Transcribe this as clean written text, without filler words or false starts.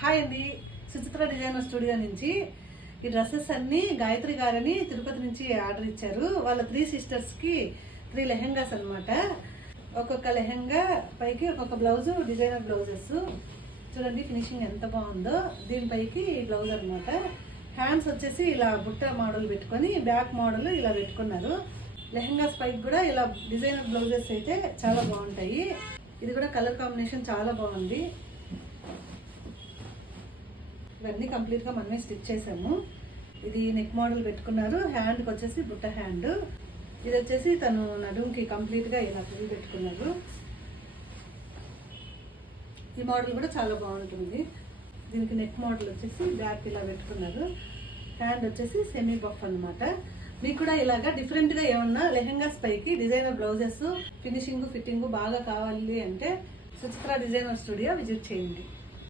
Hi అండి, Suchitra designer studio నుంచి ఈ డ్రెస్సెస్ అన్ని గాయత్రి గారని తిరుపతి నుంచి ఆర్డర్ ఇచ్చారు. వాళ్ళ 3 సిస్టర్స్కి 3 లెహెంగాస్ అనమాట. ఒక్కొక్క లెహెంగా పైకి ఒక్కొక్క బ్లౌజ్, డిజైనర్ బ్లౌజెస్. చూడండి ఫినిషింగ్ ఎంత బాగుందో. దీనిపైకి బ్లౌజ్ అనమాట. హ్యాండ్స్ వచ్చేసి ఇలా బుట్ట మోడల్ పెట్టుకొని బ్యాక్ మోడల్ ఇలా పెట్టుకున్నారు. లెహెంగాస్ పైకి కూడా ఇలా డిజైనర్ బ్లౌజెస్ అయితే చాలా బాగుంటాయి. ఇది కూడా కలర్ కాంబినేషన్ చాలా బాగుంది. ఇవన్నీ కంప్లీట్గా మనమే స్టిచ్ చేసాము. ఇది నెక్ మోడల్ పెట్టుకున్నారు. హ్యాండ్కి వచ్చేసి బుట్ట హ్యాండ్. ఇది వచ్చేసి తను నడుంకి కంప్లీట్గా ఇలా పువ్వు పెట్టుకున్నారు. ఈ మోడల్ కూడా చాలా బాగుంటుంది. దీనికి నెక్ మోడల్ వచ్చేసి బ్యాక్ ఇలా పెట్టుకున్నారు. హ్యాండ్ వచ్చేసి సెమీ బఫ్ అనమాట. మీకు కూడా ఇలాగా డిఫరెంట్గా ఏమన్నా లెహెంగాస్ పైకి డిజైనర్ బ్లౌజెస్ ఫినిషింగ్ ఫిట్టింగ్ బాగా కావాలి అంటే సుచిత్ర డిజైనర్ స్టూడియో విజిట్ చేయండి.